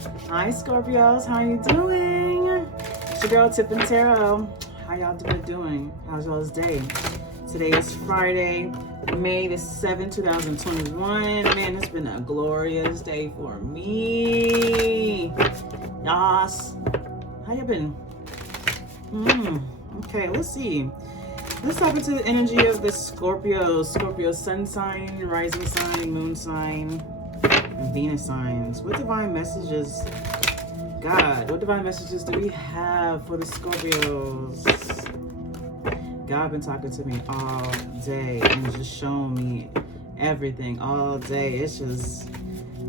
Hi Scorpios, how you doing? It's your girl Tiffanee Tarot. How y'all doing? How's y'all's day? Today is Friday, May the 7th, 2021. Man, it's been a glorious day for me. Yas. How you been? Okay, let's see. Let's tap into the energy of the Scorpio. Scorpio sun sign, rising sign, moon sign, and Venus signs. What divine messages, God, what divine messages do we have for the Scorpios? God been talking to me all day and just showing me everything all day. It's just,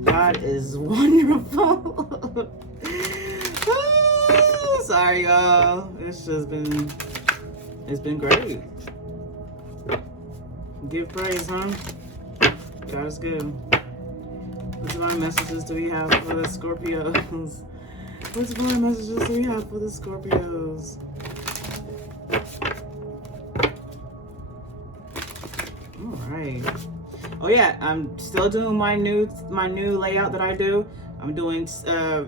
God is wonderful. Sorry, y'all. It's been great. Give praise, huh? God is good. What divine messages do we have for the Scorpios? What divine messages do we have for the Scorpios? All right. Oh yeah, I'm still doing my new layout that I do. I'm doing 4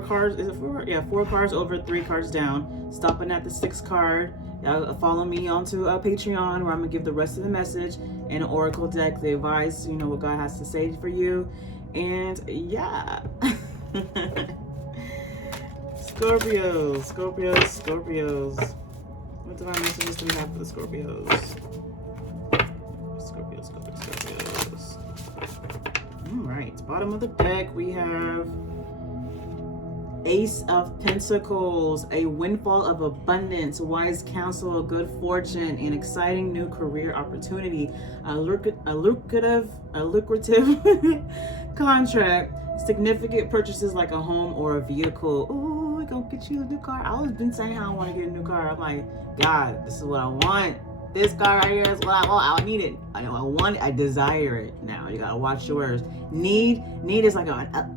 cards. Is it 4? Yeah, 4 cards over, 3 cards down. Stopping at the 6th card. Follow me onto Patreon, where I'm gonna give the rest of the message and an oracle deck, the advice, you know, what God has to say for you. And yeah. Scorpios. What divine messages do we have for the Scorpios? Scorpios. All right, bottom of the deck we have Ace of Pentacles, a windfall of abundance, wise counsel, good fortune, an exciting new career opportunity, a lucrative contract, significant purchases like a home or a vehicle. Ooh, we're gonna get you a new car. I always been saying how I want to get a new car. I'm like, God, this is what I want. This car right here is what I want. I need it. I know I want it. I desire it. Now you gotta watch your words. Need is like a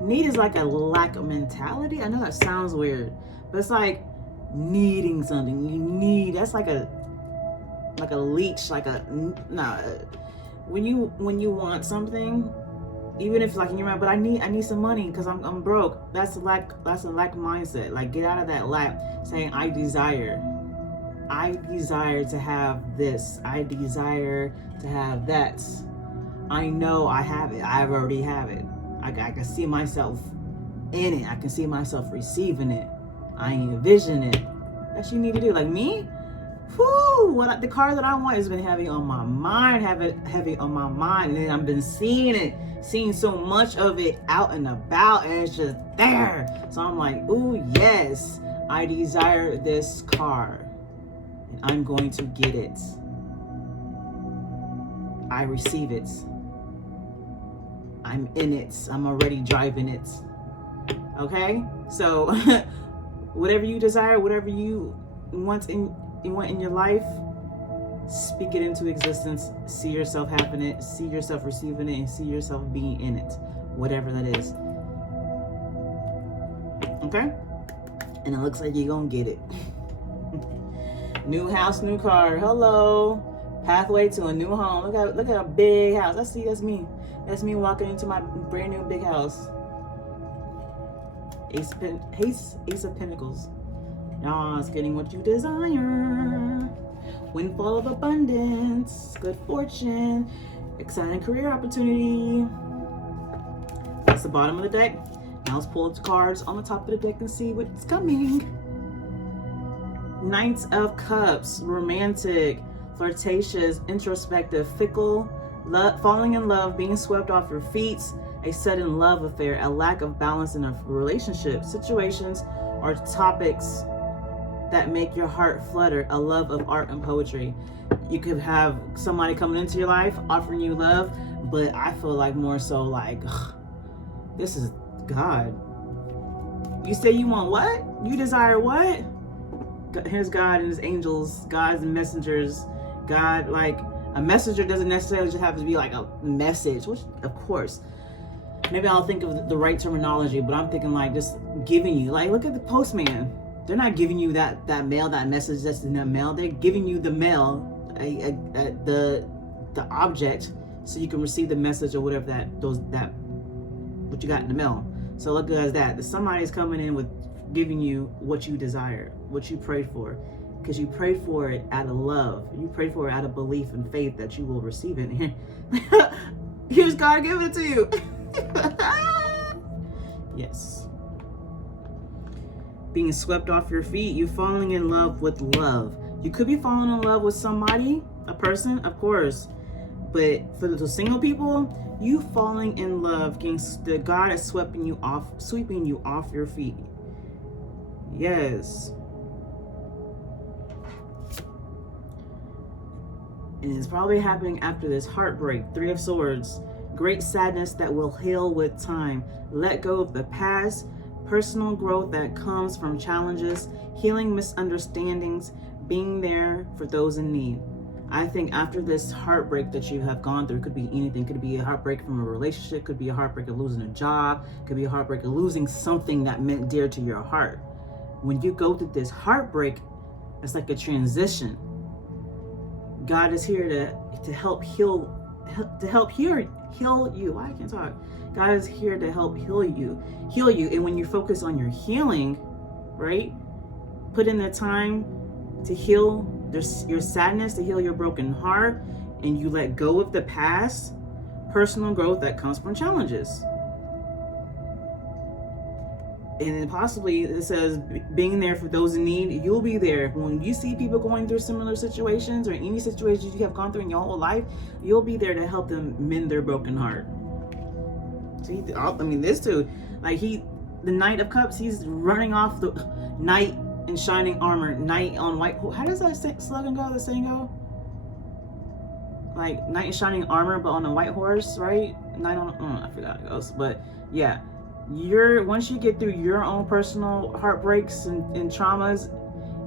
need is like a lack of mentality. I know that sounds weird, but it's like needing something. You need, that's like a leech, when you want something, even if like in your mind, but I need some money because I'm broke. That's a lack mindset. Like, get out of that lack, saying I desire to have this. I desire to have that. I know I have it. I already have it. I can see myself in it. I can see myself receiving it. I envision it. That's what you need to do. Like me, the car that I want has been heavy on my mind, heavy on my mind. And then I've been seeing so much of it out and about, and it's just there. So I'm like, ooh, yes, I desire this car, and I'm going to get it. I receive it. I'm in it. I'm already driving it. Okay? So whatever you desire, whatever you want in your life, speak it into existence. See yourself having it, see yourself receiving it, and see yourself being in it. Whatever that is. Okay? And it looks like you're gonna get it. New house, new car. Hello. Pathway to a new home. Look at a big house. That's me. That's me walking into my brand new big house. Ace of Pentacles. Y'all, it's getting what you desire. Windfall of abundance. Good fortune. Exciting career opportunity. That's the bottom of the deck. Now let's pull the cards on the top of the deck and see what's coming. Knight of Cups. Romantic. Flirtatious. Introspective. Fickle. Falling in love, being swept off your feet, a sudden love affair, a lack of balance in a relationship, situations or topics that make your heart flutter, a love of art and poetry. You could have somebody coming into your life offering you love, but I feel like more so like, this is God. You say you want what? You desire what? Here's God and his angels, God's messengers, God, like, a messenger doesn't necessarily just have to be like a message, which of course, maybe I'll think of the right terminology, but I'm thinking like just giving you, like, look at the postman. They're not giving you that mail, that message that's in the mail. They're giving you the mail, the the object so you can receive the message or whatever what you got in the mail. So look at that somebody's coming in with giving you what you desire, what you prayed for, because you prayed for it out of love. You prayed for it out of belief and faith that you will receive it. Here's God giving it to you. Yes. Being swept off your feet, you falling in love with love. You could be falling in love with somebody, a person, of course. But for the single people, you falling in love, God is sweeping you off your feet. Yes. And it's probably happening after this heartbreak. 3 of Swords. Great sadness that will heal with time. Let go of the past. Personal growth that comes from challenges. Healing misunderstandings. Being there for those in need. I think after this heartbreak that you have gone through, could be anything. Could be a heartbreak from a relationship. Could be a heartbreak of losing a job. Could be a heartbreak of losing something that meant dear to your heart. When you go through this heartbreak, it's like a transition. God is here to help heal you. Why I can't talk? God is here to help heal you. And when you focus on your healing, right? Put in the time to heal your sadness, to heal your broken heart, and you let go of the past, personal growth that comes from challenges. And then possibly it says being there for those in need. You'll be there when you see people going through similar situations or any situations you have gone through in your whole life. You'll be there to help them mend their broken heart. See, this too, like the Knight of Cups, he's running off the knight in shining armor, knight on white. How does that slogan go? The saying go? Like knight in shining armor, but on a white horse, right? Knight on. I forgot how it goes, but yeah. Once you get through your own personal heartbreaks and traumas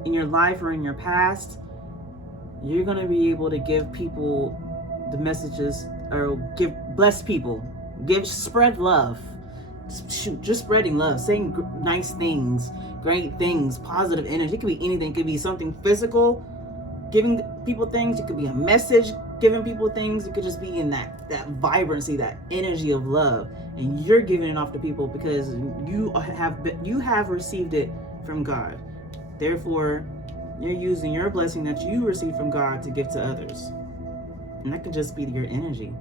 in your life or in your past, you're going to be able to give people the messages, or bless people, spread love. Just spreading love, saying nice things, great things, positive energy. It could be anything. It could be something physical, giving people things. It could be a message, giving people things. It could just be in that vibrancy, that energy of love, and you're giving it off to people because you have received it from God. Therefore, you're using your blessing that you received from God to give to others, and that could just be your energy,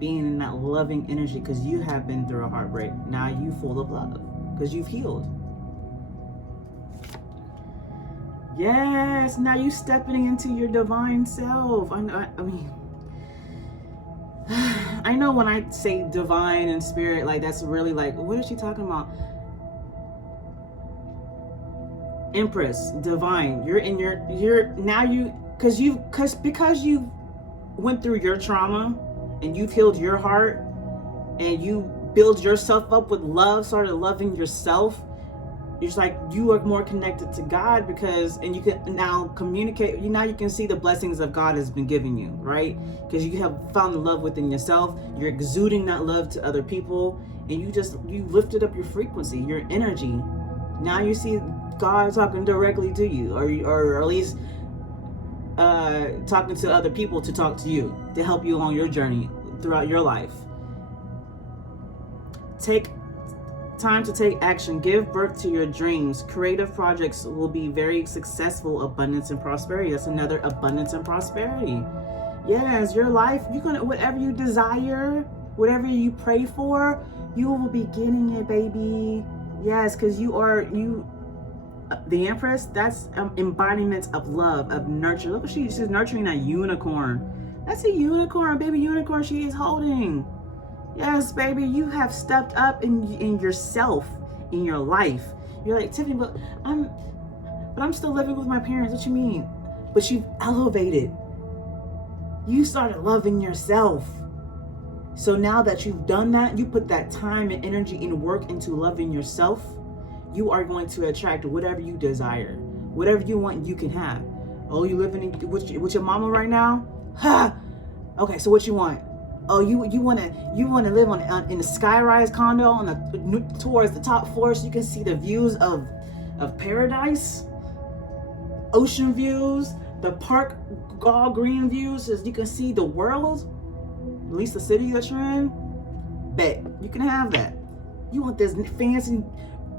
being in that loving energy because you have been through a heartbreak. Now you full of love because you've healed. Yes, now you stepping into your divine self. I mean, I know when I say divine and spirit, like that's really like, what is she talking about? Empress, divine. You're in because you went through your trauma and you've healed your heart and you build yourself up with love, started loving yourself. It's like you are more connected to God and you can now communicate. Now you can see the blessings of God has been giving you, right? Because you have found the love within yourself. You're exuding that love to other people, and you lifted up your frequency, your energy. Now you see God talking directly to you, or at least talking to other people to talk to you, to help you along your journey throughout your life. Take time to take action. Give birth to your dreams. Creative projects will be very successful. Abundance and prosperity. That's another abundance and prosperity. Yes, your life, you're gonna, whatever you desire, whatever you pray for, you will be getting it, baby. Yes, because the Empress, that's embodiment of love, of nurture. Look, she's nurturing that unicorn. That's a unicorn, baby unicorn she is holding. Yes, baby, you have stepped up in yourself, in your life. You're like, Tiffany, but I'm still living with my parents. What you mean? But you've elevated. You started loving yourself. So now that you've done that, you put that time and energy and work into loving yourself, you are going to attract whatever you desire. Whatever you want, you can have. Oh, you living with your mama right now? Ha! Okay, so what you want? Oh, you want to live in a skyrise condo towards the top floor so you can see the views of paradise, ocean views, the park all green views so you can see the world, at least the city that you're in, bet you can have that. You want this fancy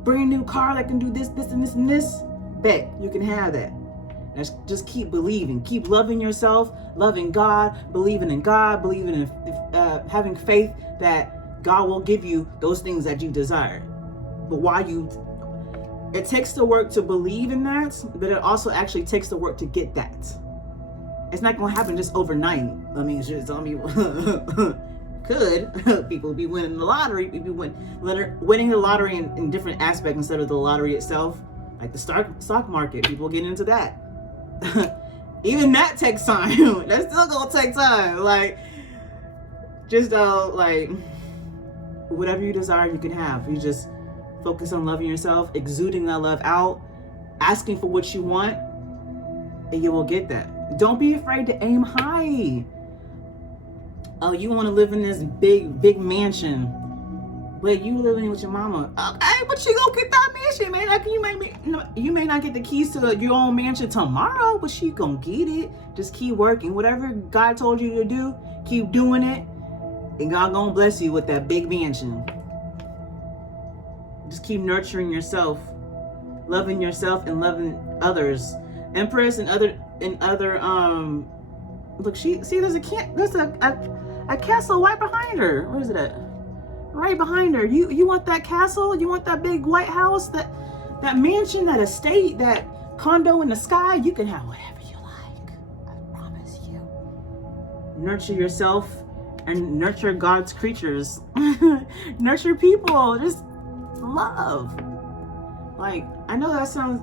brand new car that can do this, this, and this, and this, bet you can have that. Just keep believing, keep loving yourself, loving God, believing in God, believing in having faith that God will give you those things that you desire. But it takes the work to believe in that, but it also actually takes the work to get that. It's not going to happen just overnight. I mean, some people could. People be winning the lottery. People winning the lottery in different aspects instead of the lottery itself. Like the stock market, people get into that. Even that takes time. That's still gonna take time. Like, just like whatever you desire, you can have. You just focus on loving yourself, exuding that love out, asking for what you want, and you will get that. Don't be afraid to aim high. Oh, you want to live in this big mansion, but you living with your mama. Okay, but she gonna get that mansion, man. Like you may not get the keys to your own mansion tomorrow, but she gonna get it. Just keep working. Whatever God told you to do, keep doing it, and God gonna bless you with that big mansion. Just keep nurturing yourself, loving yourself, and loving others. Empress and other look, there's a castle right behind her. Where is it at? Right behind her. You want that castle? You want that big White House? That mansion, that estate, that condo in the sky? You can have whatever you like. I promise you. Nurture yourself and nurture God's creatures. Nurture people. Just love. Like, I know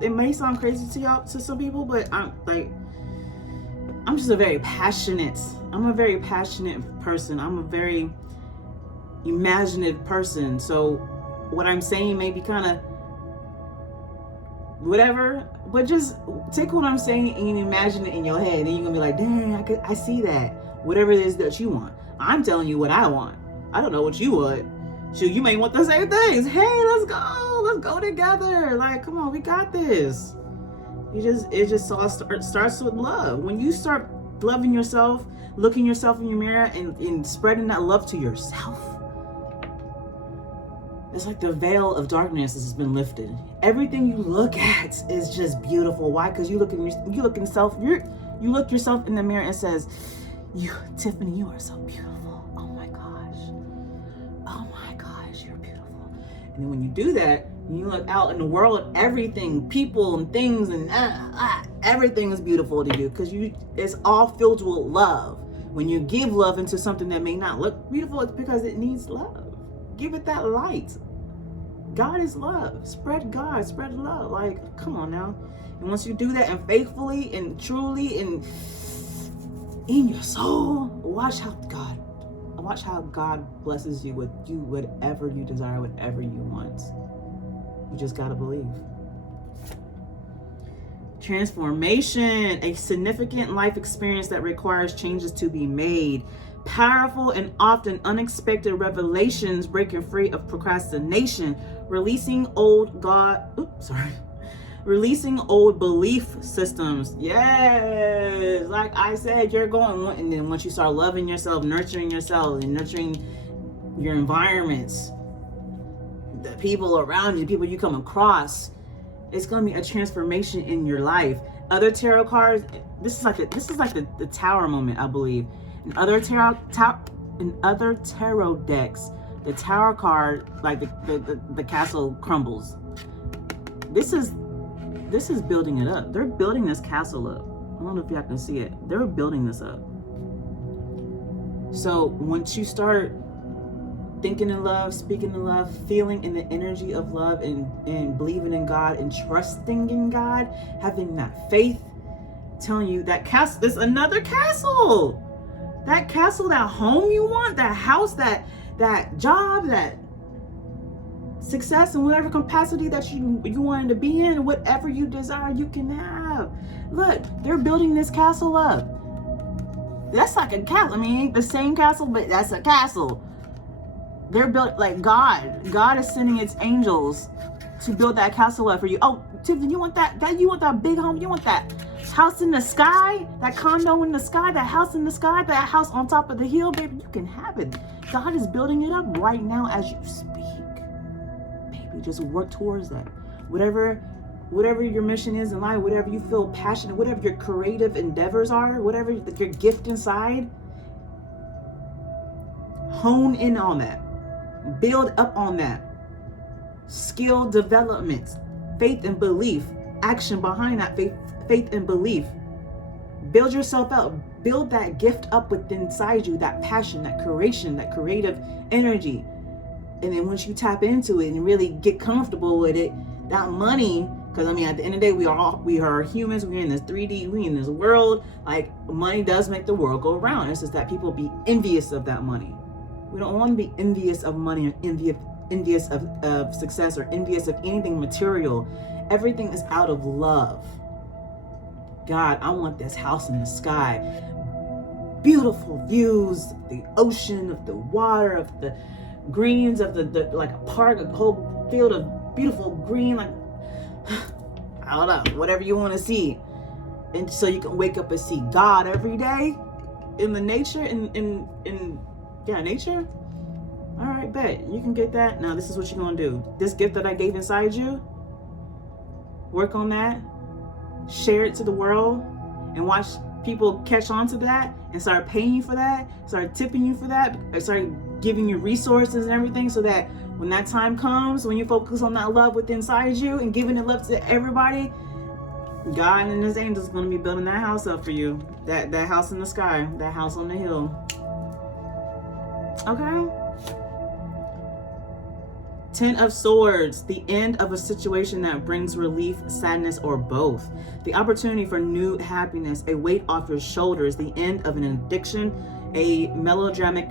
it may sound crazy to some people, but I'm just a very passionate person. I'm a very imaginative person. So what I'm saying may be kind of whatever, but just take what I'm saying and imagine it in your head, and you're gonna be like, dang, I see that. Whatever it is that you want. I'm telling you what I want. I don't know what you want. Shoot, you may want the same things. Hey, let's go together. Like, come on, we got this. It just all starts with love. When you start loving yourself, looking yourself in your mirror and spreading that love to yourself, it's like the veil of darkness has been lifted. Everything you look at is just beautiful. Why? Because you look yourself in the mirror and says, Tiffany, you are so beautiful. Oh my gosh, you're beautiful. And then when you do that, you look out in the world, everything, people and things, and everything is beautiful to you because it's all filled with love. When you give love into something that may not look beautiful, it's because it needs love. Give it that light. God is love. Spread God, spread love. Like, come on now. And once you do that and faithfully and truly and in your soul, watch how God blesses you with whatever you desire, whatever you want. You just gotta believe. Transformation, a significant life experience that requires changes to be made. Powerful and often unexpected revelations, breaking free of procrastination, releasing old belief systems. Yes, like I said, and then once you start loving yourself, nurturing yourself, and nurturing your environments, the people around you, the people you come across, it's going to be a transformation in your life. Other tarot cards, this is like the tower moment, I believe. In other tarot decks, the tower card, like the castle crumbles. This is building it up. They're building this castle up. I don't know if y'all can see it. They're building this up. So once you start thinking in love, speaking in love, feeling in the energy of love, and believing in God and trusting in God, having that faith, telling you that castle is another castle. That castle, that home you want, that house, that job, that success in whatever capacity that you wanted to be in, whatever you desire, you can have. Look, they're building this castle up. That's like a castle. I mean, ain't the same castle, but that's a castle. They're built like God. God is sending its angels to build that castle up for you. Oh, Tiffany, you want that you want that big home? You want that house in the sky? That condo in the sky? That house in the sky? That house on top of the hill? Baby, you can have it. God is building it up right now as you speak. Baby, just work towards that. Whatever your mission is in life, whatever you feel passionate, whatever your creative endeavors are, whatever your gift inside, hone in on that. Build up on that. Skill development, faith and belief, action behind that faith and belief. Build yourself up. Build that gift up within inside you, that passion, that creation, that creative energy. And then once you tap into it and really get comfortable with it, that money, because I mean, at the end of the day, we are humans. We're in this 3D, we're in this world. Like, money does make the world go around. It's just that people be envious of that money. We don't want to be envious of money or envious of success or envious of anything material. Everything is out of love. God, I want this house in the sky. Beautiful views, the ocean, of the water, of the greens, of the like a park, a whole field of beautiful green, like, I don't know, whatever you want to see. And so you can wake up and see God every day in the nature, in nature. All right, bet. You can get that. Now, this is what you're going to do. This gift that I gave inside you, work on that, share it to the world, and watch people catch on to that and start paying you for that, start tipping you for that, start giving you resources and everything, so that when that time comes, when you focus on that love within inside you and giving it love to everybody, God and his angels is going to be building that house up for you. That house in the sky, that house on the hill. Okay? 10 of Swords, the end of a situation that brings relief, sadness, or both. The opportunity for new happiness, a weight off your shoulders, the end of an addiction, a melodramatic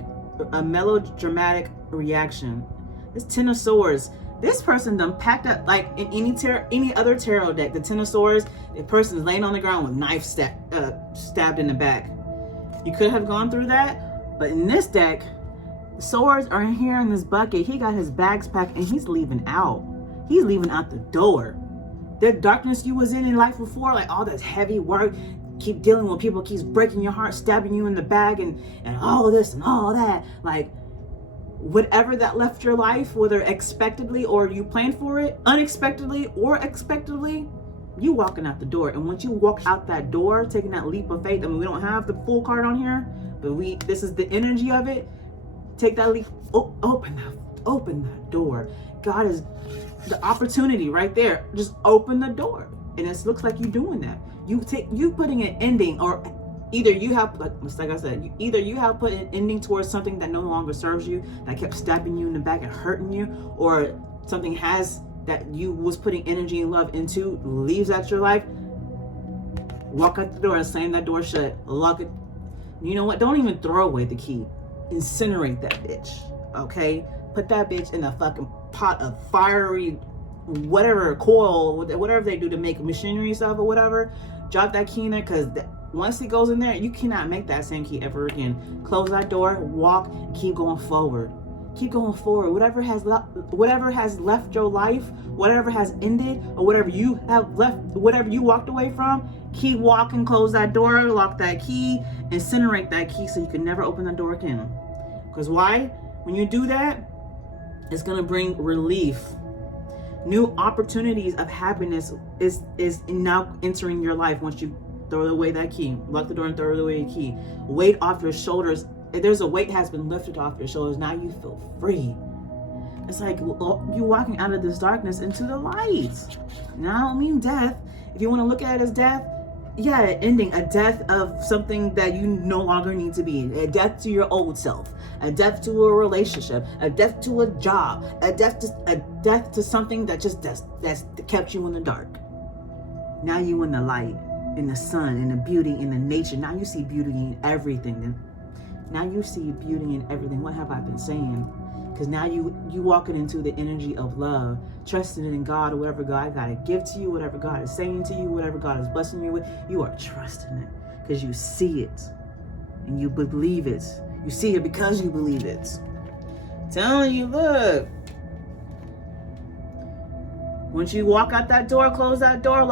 reaction. This 10 of Swords, this person done packed up, like in any other tarot deck, the 10 of Swords, the person is laying on the ground with knife stabbed in the back. You could have gone through that, but in this deck, the swords are in here in this bucket. He got his bags packed and he's leaving out. He's leaving out the door. The darkness you was in life before, like all this heavy work, keep dealing with people, keeps breaking your heart, stabbing you in the back, and all of this and all that. Like, whatever that left your life, whether expectedly or you planned for it, unexpectedly or expectedly, you walking out the door. And once you walk out that door, taking that leap of faith, I mean, we don't have the full card on here, but this is the energy of it. Take that leap, open that door. God is the opportunity right there. Just open the door. And it looks like you doing that. You putting an ending, or either you have, like I said, either you have put an ending towards something that no longer serves you, that kept stabbing you in the back and hurting you, or something that you was putting energy and love into leaves out your life. Walk out the door and slam that door shut. Lock it. You know what? Don't even throw away the key. Incinerate that bitch, okay? Put that bitch in a fucking pot of fiery, whatever, coil, whatever they do to make machinery stuff or whatever. Drop that key in there, because once it goes in there, you cannot make that same key ever again. Close that door, walk, and keep going forward. Keep going forward. Whatever has left your life, whatever has ended, or whatever you have left, whatever you walked away from, keep walking, close that door, lock that key, incinerate that key so you can never open the door again. Because why? When you do that, it's going to bring relief. New opportunities of happiness is now entering your life once you throw away that key. Lock the door and throw away the key. Weight off your shoulders. There's a weight has been lifted off your shoulders. Now you feel free. It's like you walking out of this darkness into the light. Now, I don't mean death. If you want to look at it as death, yeah, ending, a death of something that you no longer need to be, a death to your old self, a death to a relationship, a death to a job, a death to something that that's kept you in the dark. Now you in the light, in the sun, in the beauty, in the nature. Now you see beauty in everything. Now you see beauty in everything. What have I been saying? Because now you walking into the energy of love, trusting in God, or whatever God got to give to you, whatever God is saying to you, whatever God is blessing you with, you are trusting it because you see it and you believe it. You see it because you believe it. I'm telling you, look. Once you walk out that door, close that door,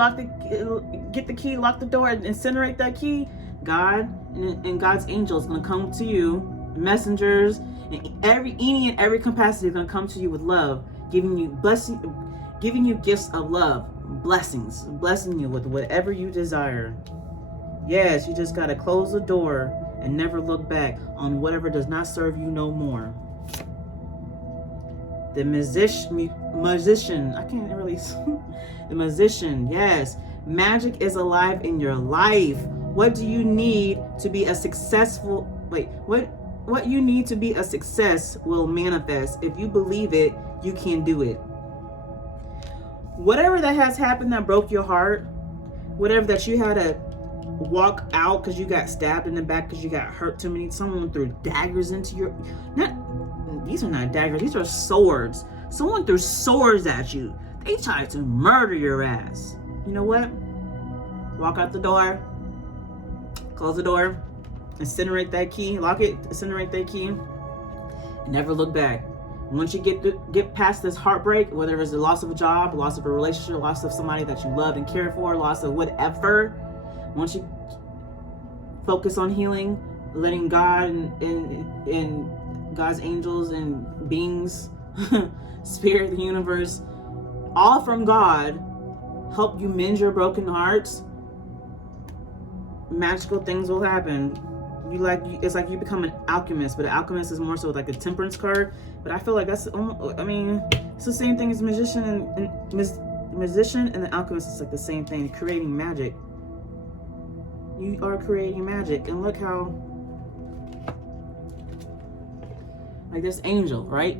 get the key, lock the door, and incinerate that key, God and God's angels going to come to you, messengers, in any and every capacity, going to come to you with love, giving you gifts of love, blessing you with whatever you desire. Yes, you just got to close the door and never look back on whatever does not serve you no more. The musician, I can't really, the musician, yes. Magic is alive in your life. What do you need to be a successful, what you need to be a success will manifest. If you believe it, you can do it. Whatever that has happened that broke your heart, whatever that you had to walk out because you got stabbed in the back because you got hurt too many, someone threw daggers into your, these are not daggers, these are swords. Someone threw swords at you. They tried to murder your ass. You know what? Walk out the door, close the door, incinerate that key, lock it, incinerate that key, and never look back. Once you get past this heartbreak, whether it's the loss of a job, loss of a relationship, loss of somebody that you loved and cared for, loss of whatever, once you focus on healing, letting God and God's angels and beings, spirit, the universe, all from God, help you mend your broken hearts, magical things will happen. It's like you become an alchemist, but an alchemist is more so like a temperance card. But I feel like that's almost, it's the same thing as magician and the alchemist is like the same thing, creating magic. You are creating magic, and look how, like this angel, right?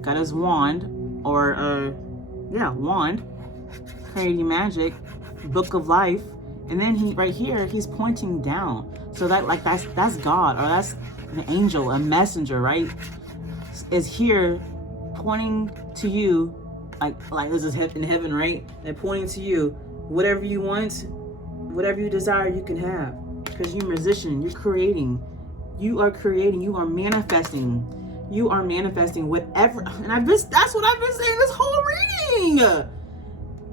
Got his wand, wand, creating magic, book of life, and then he's pointing down. So that's God, or that's an angel, a messenger, right? Is here pointing to you, like this is in heaven, right? They're pointing to you, whatever you want, whatever you desire, you can have, because you're a musician. You're creating, you are manifesting. You are manifesting whatever, and that's what I've been saying this whole reading.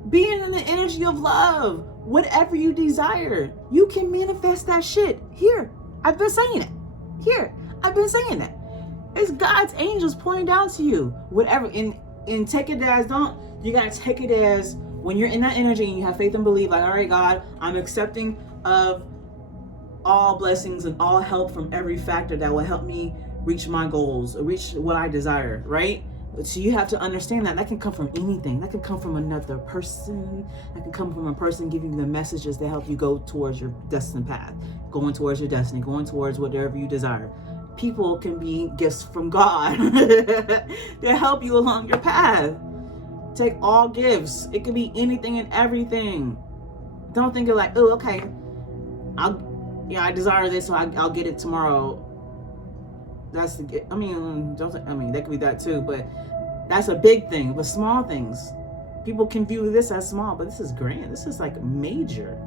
Being in the energy of love, whatever you desire, you can manifest that shit. Here, I've been saying it. Here, I've been saying that. It's God's angels pointing down to you. Whatever, and take it as, you gotta take it as, when you're in that energy and you have faith and believe, like, all right, God, I'm accepting of all blessings and all help from every factor that will help me reach my goals, reach what I desire, right? So you have to understand that can come from anything. That can come from another person. That can come from a person giving you the messages that help you go towards your destined path, going towards your destiny, going towards whatever you desire. People can be gifts from God to help you along your path. Take all gifts. It could be anything and everything. Don't think of like, oh, okay, I desire this, so I'll get it tomorrow. That's the, that could be that too, but that's a big thing. But small things, people can view this as small, but this is grand. This is like major.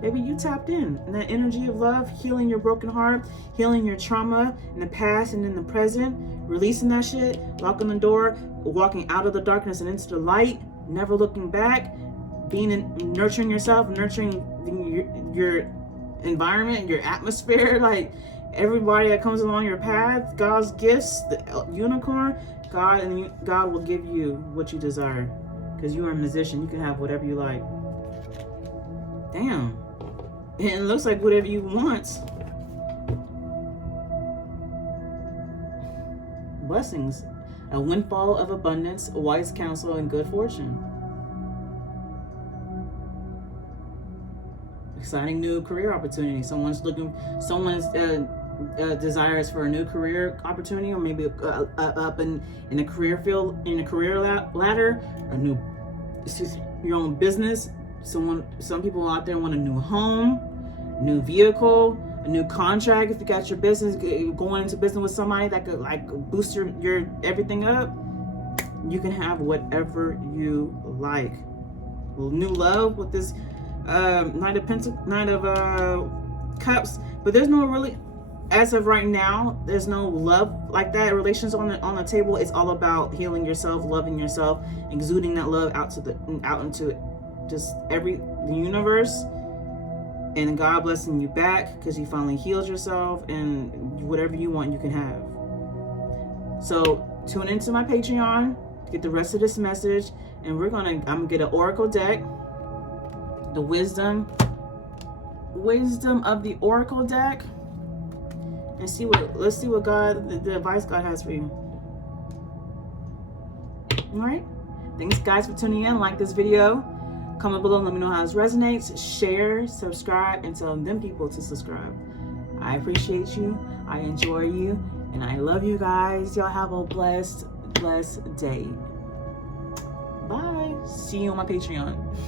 Maybe you tapped in that energy of love, healing your broken heart, healing your trauma in the past and in the present, releasing that shit, locking the door, walking out of the darkness and into the light, never looking back, nurturing yourself, nurturing your environment, your atmosphere, like everybody that comes along your path, God's gifts, the unicorn, God will give you what you desire, because you are a musician. You can have whatever you like. Damn. And it looks like whatever you want. Blessings, a windfall of abundance, wise counsel, and good fortune. Exciting new career opportunity. Someone's desires for a new career opportunity, or maybe up in a career field, in a career ladder, your own business. Some people out there want a new home, a new vehicle, a new contract. If you got your business, going into business with somebody that could like boost your everything up, you can have whatever you like. New love with this Knight of Cups, but there's no really as of right now, there's no love like that. Relations on the table. It's all about healing yourself, loving yourself, exuding that love out into just the universe, and God blessing you back because you finally healed yourself, and whatever you want, you can have. So tune into my Patreon to get the rest of this message, and I'm gonna get an oracle deck, the wisdom of the oracle deck, and let's see what the advice God has for you. All right. Thanks guys for tuning in. Like this video, comment below, let me know how this resonates, share, subscribe, and tell them people to subscribe. I appreciate you, I enjoy you, and I love you guys. Y'all have a blessed day. Bye. See you on my Patreon.